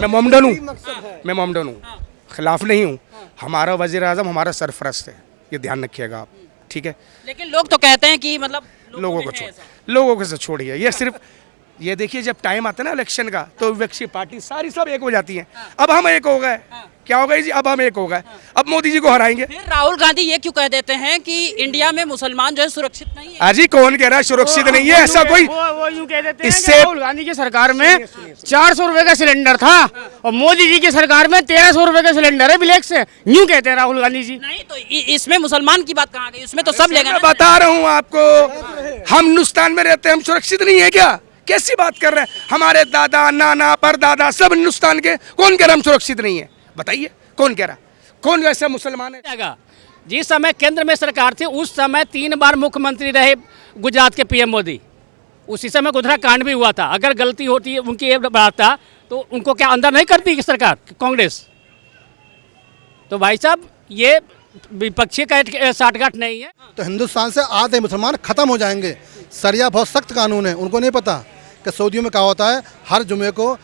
मैं मोमडन हूँ, मैं मोमडन हूँ, खिलाफ नहीं हूँ। हमारा वज़ीर आज़म हमारा सरफरस्त है, ये ध्यान रखिएगा आप, ठीक है। लेकिन लोग तो कहते हैं कि मतलब लोगों को लोगों को से छोड़िए, ये सिर्फ ये देखिए जब टाइम आता है ना इलेक्शन का तो विपक्षी पार्टी सारी सब एक हो जाती हैं। अब हम एक हो गए, क्या हो गई जी, अब हम एक हो गए, अब मोदी जी को हराएंगे। फिर राहुल गांधी ये क्यों कह देते हैं कि इंडिया में मुसलमान जो है सुरक्षित नहीं है? अजी कौन कह रहा है सुरक्षित नहीं है? ऐसा कोई वो यूं कह देते हैं इससे- कि राहुल गांधी की सरकार में 400 रुपए का सिलेंडर था और मोदी जी की सरकार में 1300 रुपए का सिलेंडर है ब्लैक से, यूं कहते हैं राहुल गांधी जी। नहीं तो इसमें मुसलमान की बात कहाँ गई? इसमें तो सब लेगा मैं ना। बता रहा हूँ आपको, हम हिंदुस्तान में रहते हैं, हम सुरक्षित नहीं है क्या? कैसी बात कर रहे हैं? हमारे दादा नाना परदादा सब हिंदुस्तान के, कौन कह रहा हम सुरक्षित नहीं है? बताइए कौन कह रहा? कौन वैसे मुसलमान है? जाएगा। जिस समय केंद्र में सरकार थी उस समय 3 बार मुख्यमंत्री रहे गुजरात के पीएम मोदी, उसी समय गोधरा कांड भी हुआ था। अगर गलती होती है उनकी ये बात था तो उनको क्या अंदर नहीं करती कि सरकार कांग्रेस? तो भाई साहब ये विपक्षी का साठगांठ नहीं है। तो हिंदुस्तान से आधे मुसलमान ख़त्म हो जाएंगे। सरिया बहुत सख्त कानून है, उनको नहीं पता कि सऊदियों में क्या होता है, हर जुमे को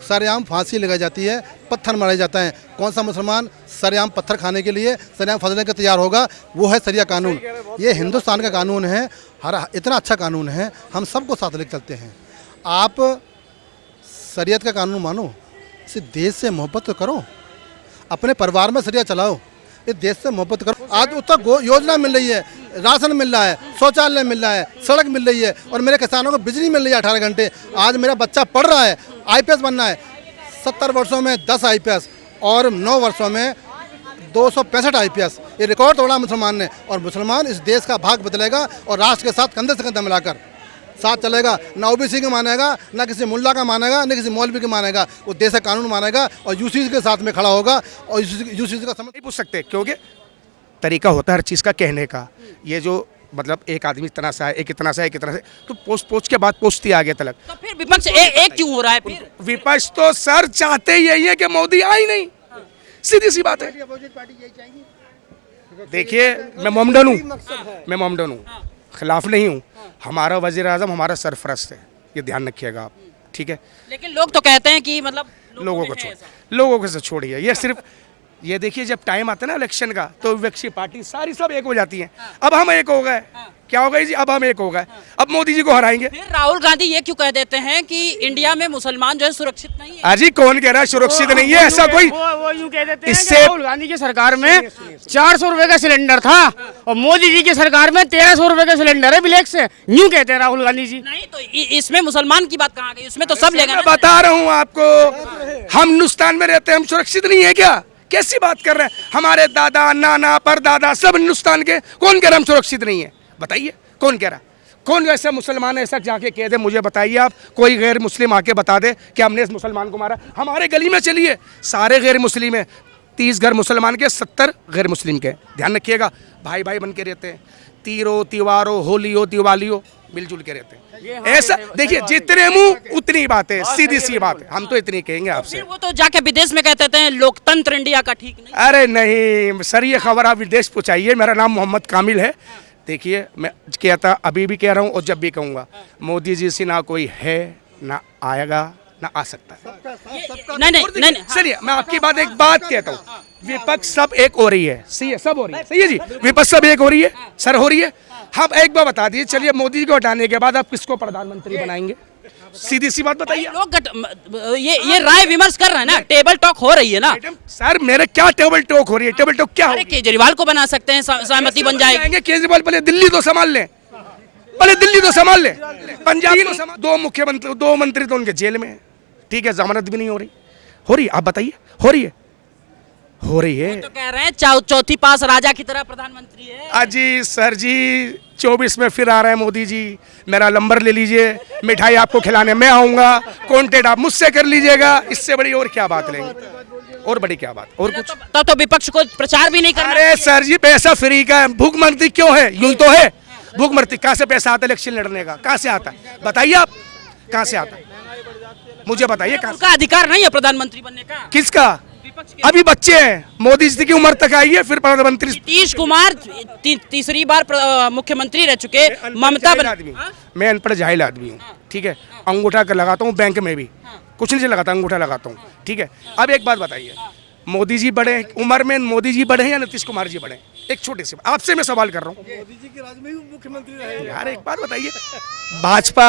सरेआम फांसी लगाई जाती है, पत्थर मारे जाता है। कौन सा मुसलमान सरेआम पत्थर खाने के लिए सरेआम फंसने के तैयार होगा? वो है सरिया कानून। ये हिंदुस्तान का कानून है, इतना अच्छा कानून है, हम सबको साथ लेकर चलते हैं। आप शरीयत का कानून मानो, इस देश से मोहब्बत तो करो, अपने परिवार में शरीयत चलाओ, इस देश से मोहब्बत करो। आज उत्तर योजना मिल रही है, राशन मिल रहा है, शौचालय मिल रहा है, सड़क मिल रही है और मेरे किसानों को बिजली मिल रही है 18 घंटे। आज मेरा बच्चा पढ़ रहा है, आईपीएस बनना है। 70 वर्षों में 10 आईपीएस और 9 वर्षों में 265 आईपीएस, ये रिकॉर्ड तोड़ा मुसलमान ने। और मुसलमान इस देश का भाग बदलेगा और राष्ट्र के साथ कंधे से कंधा मिलाकर साथ चलेगा। ना ओबीसी का मानेगा, ना किसी मुल्ला का मानेगा, ना किसी मौलवी का मानेगा। वो देश का कानून मानेगा और यूसीसी के साथ में खड़ा होगा और यूसीसी का समझ नहीं पूछ सकते क्योंकि तरीका होता है हर चीज़ का कहने का। ये जो मतलब एक आदमी इतना सा है, एक इतना सा है, एक इतना सा है, तो पोस्ट के बाद पोस्ट ही आगे तलक। तो फिर विपक्ष एक क्यों हो रहा है? फिर विपक्ष तो सर चाहते ही यही है कि मोदी आई नहीं, सीधी सी बात है। देखिए मैं मोमडन हूँ, मैं मोमडन हूँ, खिलाफ नहीं हूँ। हमारा वज़ीर आज़म हमारा सरफरस्त है, ये ध्यान रखिएगा आप, ठीक है। लेकिन लोग तो कहते हैं कि मतलब लोगों को लोगों को से छोड़िए, ये सिर्फ ये देखिए जब टाइम आता है ना इलेक्शन का तो विपक्षी पार्टी सारी सब एक हो जाती हैं। अब हम एक हो गए, क्या हो गई जी, अब हम एक हो गए, अब मोदी जी को हराएंगे। फिर राहुल गांधी ये क्यों कह देते हैं कि इंडिया में मुसलमान जो है सुरक्षित नहीं है? अजी कौन कह रहा है सुरक्षित नहीं है? ऐसा कोई वो यूं कह देते हैं इससे- कि राहुल गांधी की सरकार में 400 रुपए का सिलेंडर था और मोदी जी की सरकार में 1300 रुपए का सिलेंडर है ब्लैक से, यूं कहते हैं राहुल गांधी जी। नहीं तो इसमें मुसलमान की बात कहाँ गई? इसमें तो सब लेगा मैं ना। बता रहा हूँ आपको, हम हिंदुस्तान में रहते हैं, हम सुरक्षित नहीं है क्या? कैसी बात कर रहे हैं? हमारे दादा नाना परदादा सब हिंदुस्तान के, कौन कह रहा हम सुरक्षित नहीं है? बताइए कौन कह रहा? कौन वैसा मुसलमान ऐसा जाके कह दे? मुझे बताइए आप, कोई गैर मुस्लिम आके बता दे कि हमने इस मुसलमान को मारा। हमारे गली में चलिए, सारे गैर मुस्लिम है, 30 घर मुसलमान के, 70 गैर मुस्लिम के। ध्यान रखिएगा, भाई भाई बन के रहते हैं, तीरो त्योहारो होली हो दिवाली हो मिलजुल के रहते हैं। ऐसा देखिए, जितने मुंह उतनी बात है, सीधी सी बात है। हम तो इतनी कहेंगे आपसे। फिर वो तो जाके विदेश में कहते हैं लोकतंत्र इंडिया का ठीक नहीं। अरे नहीं सर, ये खबर आप विदेश पहुँचाइए। मेरा नाम मोहम्मद कामिल है। देखिए मैं कहता, अभी भी कह रहा हूँ और जब भी कहूँगा, मोदी जी से ना कोई है, ना आएगा, ना आ सकता है। नहीं चलिए मैं आपकी बात एक बात कहता हूँ, विपक्ष सब एक हो रही है, सही है, सब हो रही है, सही है जी, विपक्ष सब एक हो रही है सर, हो रही है। हम एक बार बता दीजिए, चलिए मोदी जी को हटाने के बाद आप किसको प्रधानमंत्री बनाएंगे? सीधी सी बात बताइए। लोग ये राय विमर्श कर रहे हैं ना, टेबल टॉक हो रही है ना। सर मेरे क्या टेबल टॉक हो रही है? टेबल टॉक क्या अरे केजरीवाल को बना सकते हैं, सहमति बन जाएगी। केजरीवाल पहले दिल्ली तो संभाल ले, पहले दिल्ली तो संभाल ले। पंजाब 2 मुख्यमंत्री 2 मंत्री तो उनके जेल में है, ठीक है, जमानत भी नहीं हो रही। आप बताइए, हो रही है? हो रही है। तो कह रहे हैं चौथी पास राजा की तरह प्रधानमंत्री है। अजी सर जी, 24 में फिर आ रहे हैं मोदी जी, मेरा नंबर ले लीजिए, मिठाई आपको खिलाने मैं आऊँगा, कॉन्टेक्ट आप मुझसे कर लीजिएगा। इससे बड़ी और क्या बात लेंगे? और बड़ी क्या बात? और कुछ? तब तो विपक्ष को प्रचार भी नहीं करना। अरे सर जी, पैसा फ्री का है, भूखमरती क्यों है? यूं तो है भूखमरती। कहाँ से पैसा आता है इलेक्शन लड़ने का? कहाँ से आता है बताइए आप, कहाँ से आता है मुझे बताइए। उनका अधिकार नहीं है प्रधानमंत्री बनने का। किसका? अभी बच्चे हैं, मोदी जी की उम्र तक आई है, फिर प्रधानमंत्री। नीतीश कुमार तीसरी बार मुख्यमंत्री रह चुके, ममता मैं अनपढ़ जाहिल आदमी हूँ, ठीक है, अंगूठा कर लगाता हूँ बैंक में भी, कुछ नहीं लगाता, अंगूठा लगाता हूँ, ठीक है। अब एक बात बताइए, मोदी जी बड़े हैं उम्र में, मोदी जी बड़े हैं या नीतीश कुमार जी बड़े हैं? एक छोटे से आपसे मैं सवाल कर रहा हूँ, मोदी जी के राज में भी मुख्यमंत्री रहे यार। एक बात बताइए, भाजपा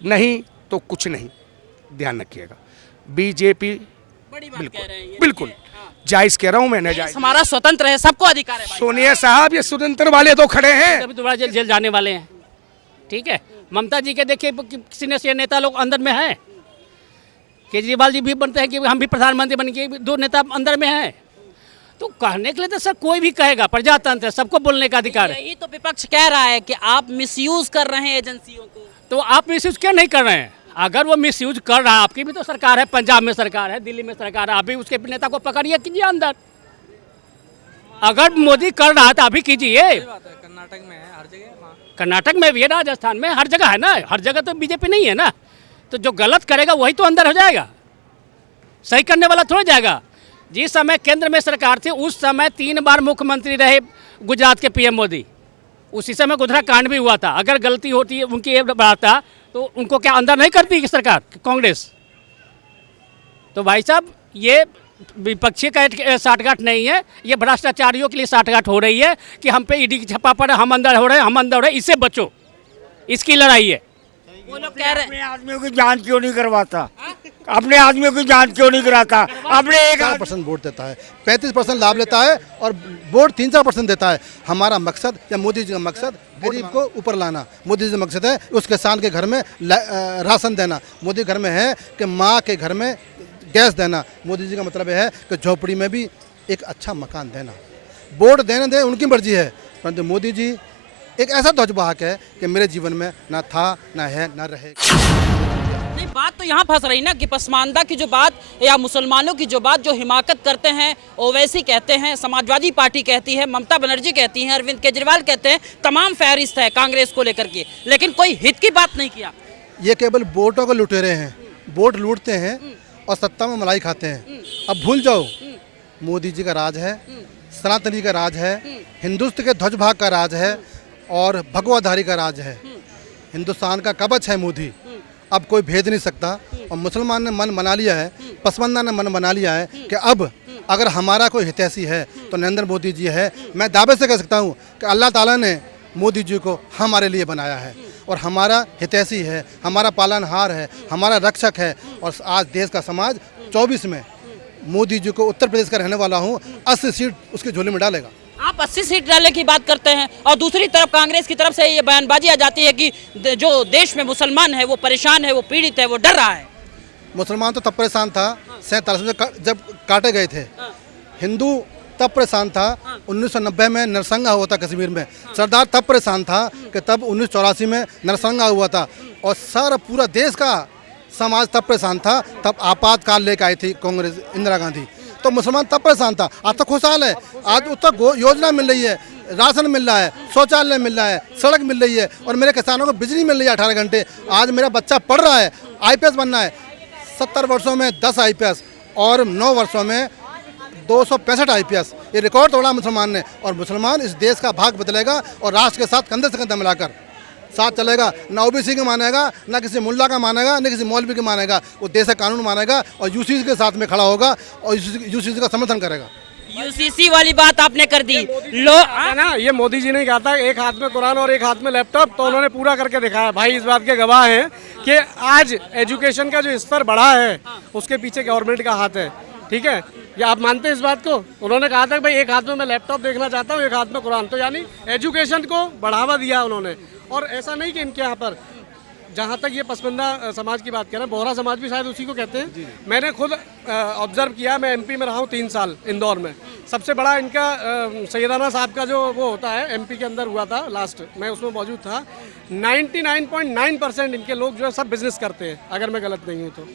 नहीं तो कुछ नहीं, ध्यान रखिएगा। बीजेपी बड़ी बात कह रहे हैं ये। बिल्कुल जायज कह रहा हूँ मैंने, जायज। हमारा स्वतंत्र है, सबको अधिकार है भाई। सोनिया साहब, ये स्वतंत्र वाले तो खड़े हैं, अभी दोबारा जेल जाने वाले हैं, ठीक है। ममता जी के देखिए किसी ने नेता लोग अंदर में हैं, केजरीवाल जी भी बनते हैं कि हम भी प्रधानमंत्री बन के, 2 नेता अंदर में हैं। तो कहने के लिए तो सर कोई भी कहेगा, प्रजातंत्र है, सबको बोलने का अधिकार है। यही तो विपक्ष कह रहा है कि आप मिसयूज कर रहे हैं एजेंसियों को। तो आप मिसयूज क्यों नहीं कर रहे हैं? अगर वो मिसयूज कर रहा है, आपकी भी तो सरकार है, पंजाब में सरकार है, दिल्ली में सरकार है, अभी उसके नेता को पकड़िए, कीजिए अंदर। अगर मोदी कर रहा है तो अभी कीजिए। कर्नाटक में है, हर जगह, कर्नाटक में भी है, राजस्थान में, हर जगह है ना। हर जगह तो बीजेपी नहीं है ना। तो जो गलत करेगा वही तो अंदर हो जाएगा, सही करने वाला थोड़ा जाएगा। जिस समय केंद्र में सरकार थी उस समय 3 बार मुख्यमंत्री रहे गुजरात के पीएम मोदी। उसी समय गोधरा कांड भी हुआ था। अगर गलती होती है उनकी ये बढ़ाता तो उनको क्या अंदर नहीं करती सरकार कांग्रेस? तो भाई साहब, ये विपक्षी का साठगांठ नहीं है, ये भ्रष्टाचारियों के लिए साठगांठ हो रही है कि हम पे ईडी की छप्पा पड़ा, हम अंदर हो रहे हैं, हम अंदर हो रहे हैं। इससे बचो, इसकी लड़ाई है। वो लोग कह रहे अपने आदमियों की जांच क्यों नहीं करवाता? अपने आदमियों की जांच क्यों नहीं कराता? अपने 4% वोट देता है, 35% लाभ लेता है और वोट 3-4% देता है। हमारा मकसद या मोदी जी का मकसद गरीब को ऊपर लाना। मोदी जी का मकसद है उस किसान के घर में राशन देना। मोदी घर में है कि माँ के घर में गैस देना। मोदी जी का मतलब है कि झोपड़ी में भी एक अच्छा मकान देना। वोट देने दे उनकी मर्जी है, परंतु मोदी जी एक ऐसा ध्वजवाहक है कि मेरे जीवन में ना था, ना है, ना रहेगा। नहीं, बात तो यहाँ फंस रही ना कि पसमानदा की जो बात या मुसलमानों की जो बात जो हिमाकत करते हैं, ओवैसी कहते हैं, समाजवादी पार्टी कहती है, ममता बनर्जी कहती हैं, अरविंद केजरीवाल कहते हैं, तमाम फहरिस्त है कांग्रेस को लेकर के, लेकिन कोई हित की बात नहीं किया। ये केवल वोटों को लुटेरे हैं, वोट लूटते हैं और सत्ता में मलाई खाते हैं। अब भूल जाओ, मोदी जी का राज है, सनातनी का राज है, हिंदुत्व के ध्वज भाग का राज है और भगवाधारी का राज है। हिंदुस्तान का कवच है मोदी, अब कोई भेद नहीं सकता। और मुसलमान ने मन बना लिया है, पसमानदा ने मन बना लिया है कि अब अगर हमारा कोई हितैषी है तो नरेंद्र मोदी जी है। मैं दावे से कह सकता हूँ कि अल्लाह ताला ने मोदी जी को हमारे लिए बनाया है और हमारा हितैषी है, हमारा पालनहार है, हमारा रक्षक है। और आज देश का समाज 24 में मोदी जी को, उत्तर प्रदेश का रहने वाला हूँ, 80 सीट उसके झोले में डालेगा। आप 80 सीट डालने की बात करते हैं और दूसरी तरफ कांग्रेस की तरफ से ये बयानबाजी आ जाती है कि जो देश में मुसलमान है वो परेशान है, वो पीड़ित है, वो डर रहा है। मुसलमान तो तब परेशान था 47 में जब काटे गए थे। हिंदू तब परेशान था 1990 में नरसंहार हुआ था कश्मीर में। सरदार तब परेशान था कि तब 1984 में नरसंहार हुआ था। और सारा पूरा देश का समाज तब परेशान था, तब आपातकाल लेकर आई थी कांग्रेस, इंदिरा गांधी। तो मुसलमान तब परेशान था, आज तो खुशहाल है। आज उत्तर योजना मिल रही है, राशन मिल रहा है, शौचालय मिल रहा है, सड़क मिल रही है और मेरे किसानों को बिजली मिल रही है 18 घंटे। आज मेरा बच्चा पढ़ रहा है, IPS बनना है। 70 वर्षों में 10 IPS और 9 वर्षों में 265 IPS, ये रिकॉर्ड तोड़ा मुसलमान ने। और मुसलमान इस देश का भाग बदलेगा और राष्ट्र के साथ कंधे से कंधा मिलाकर साथ चलेगा। ना OBC का मानेगा, ना किसी मुल्ला का मानेगा, ना किसी मौलवी का मानेगा। वो देश का कानून मानेगा और UCC के साथ में खड़ा होगा और UCC का समर्थन करेगा। UCC वाली बात आपने कर दी। है ना, ये मोदी जी ने कहा था एक हाथ में कुरान और एक हाथ में लैपटॉप, तो उन्होंने पूरा करके दिखाया। भाई इस बात के गवाह हैं कि आज एजुकेशन का जो स्तर बढ़ा है उसके पीछे गवर्नमेंट का हाथ है। ठीक है, या आप मानते हैं इस बात को? उन्होंने कहा था कि भाई एक हाथ में मैं लैपटॉप देखना चाहता हूँ, एक हाथ में कुरान। तो यानी एजुकेशन को बढ़ावा दिया उन्होंने। और ऐसा नहीं कि इनके यहाँ पर, जहाँ तक ये पसमानदा समाज की बात करें, बोहरा समाज भी शायद उसी को कहते हैं। मैंने खुद ऑब्जर्व किया, मैं MP में रहा हूँ 3 साल इंदौर में। सबसे बड़ा इनका सैयदाना साहब का जो वो होता है MP के अंदर हुआ था लास्ट, मैं उसमें मौजूद था। 99.9% इनके लोग जो है सब बिजनेस करते हैं, अगर मैं गलत नहीं हूँ तो।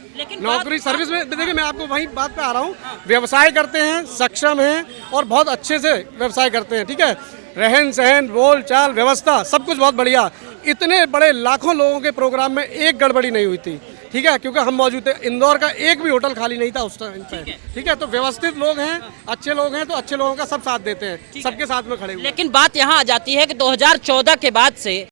नौकरी सर्विस में, देखिए मैं आपको वही बात पे आ रहा हूँ, व्यवसाय करते हैं, सक्षम हैं और बहुत अच्छे से व्यवसाय करते हैं। ठीक है, रहन सहन, बोल चाल, व्यवस्था, सब कुछ बहुत बढ़िया। इतने बड़े लाखों लोगों के प्रोग्राम में एक गड़बड़ी नहीं हुई थी। ठीक है, क्योंकि हम मौजूद थे। इंदौर का एक भी होटल खाली नहीं था उस टाइम पे। ठीक है, तो व्यवस्थित लोग हैं, अच्छे लोग हैं, तो अच्छे लोगों का सब साथ देते हैं, सबके साथ में खड़े हुए। लेकिन बात यहाँ आ जाती है कि 2014 के बाद से